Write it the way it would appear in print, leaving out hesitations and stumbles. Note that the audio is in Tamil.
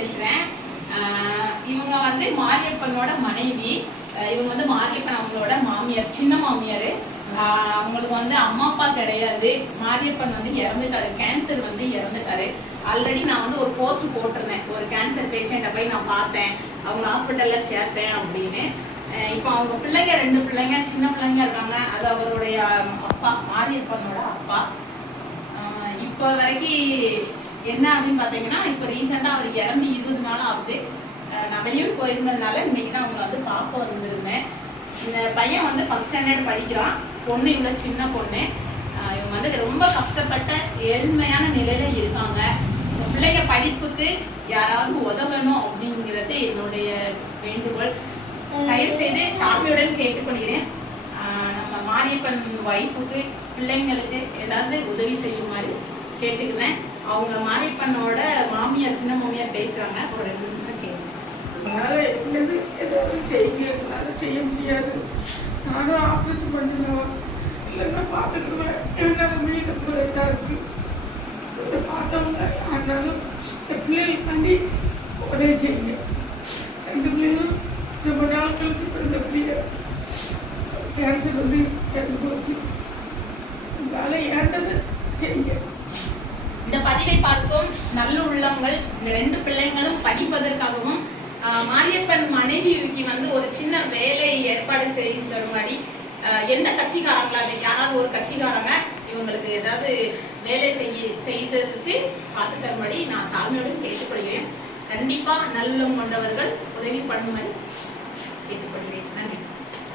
பேசுறேன். இவங்க வந்து மாரியப்பனோட மனைவி. இவங்க வந்து மாரியப்பன் அவங்களோட மாமியார், சின்ன மாமியார். அவங்களுக்கு வந்து அம்மா அப்பா கிடையாது. மாரியப்பன் வந்து இறந்துட்டாரு, கேன்சர் வந்து இறந்துட்டாரு. ஆல்ரெடி நான் வந்து ஒரு போஸ்ட் போட்டிருந்தேன், ஒரு கேன்சர் பேஷண்ட்டை போய் நான் பார்த்தேன், அவங்க ஹாஸ்பிட்டலில் சேர்த்தேன் அப்படின்னு. இப்போ அவங்க பிள்ளைங்க 2 பிள்ளைங்க, சின்ன பிள்ளைங்க இருக்காங்க. அது அவருடைய அப்பா, மாரியப்பனோட அப்பா. இப்போ வரைக்கும் என்ன அப்படின்னு பார்த்தீங்கன்னா, இப்போ ரீசெண்டாக அவர் இறந்து 20 நாள் ஆகுது. நான் வெளியூர் போயிருந்ததுனால இன்னைக்கு தான் அவங்களை வந்து பார்க்க வந்திருந்தேன். இந்த பையன் வந்து ஃபர்ஸ்ட் ஸ்டாண்டர்ட் படிக்கிறான். பொண்ணு இவ்வளோ சின்ன பொண்ணு. இவங்க வந்து ரொம்ப கஷ்டப்பட்ட ஏழ்மையான நிலையில இருக்காங்க. இந்த பிள்ளைங்க படிப்புக்கு யாராவது உதவணும் அப்படிங்கிறது என்னுடைய வேண்டுகோள். தயவு செய்து தாழ்மையுடன் கேட்டுக்கொள்கிறேன். நம்ம மாரியப்பன் ஒய்ஃபுக்கு, பிள்ளைங்களுக்கு ஏதாவது உதவி செய்யுமாறு கேட்டுக்கிறேன். அவங்க மாரியப்பனோட மாமியார், சின்ன மாமியார் பேசுறாங்க. ஒரு 2 நிமிஷம் கேட்குறேன். என்னால செய்ய முடியாது. நானும் ஆப்ரேஷன் பண்ணினவன் இல்லைன்னா பார்த்துக்குவேன். என்னால மீட்ட குறைதா இருக்கு. இதை பார்த்தவங்க யாருனாலும் என் பிள்ளைகளுக்காண்டி உதவி செய்யுங்க. 2 பிள்ளைகளும் ரொம்ப நாள் கழிச்சு பிறந்த பிள்ளைய கேன்சர் வந்து இறந்து போச்சு. அதனால ஏண்டது செய்யுங்க. இந்த பதிவை பார்க்கும் நல்ல உள்ளங்கள், இந்த 2 பிள்ளைங்களும் படிப்பதற்காகவும் மாரியப்பன் மனைவிக்கு வந்து ஒரு சின்ன வேலை ஏற்பாடு செய்து தருமாடி, எந்த கட்சிக்காரங்களா, யாராவது ஒரு கட்சிக்காரங்க இவங்களுக்கு ஏதாவது வேலை செய்ததுக்கு பார்த்து தருமாடி நான் தாழ்மையுடன் கேட்டுக்கொள்கிறேன். கண்டிப்பா நல்லுள்ளம் கொண்டவர்கள் உதவி பண்ணுமாறு கேட்டுக்கொள்கிறேன்.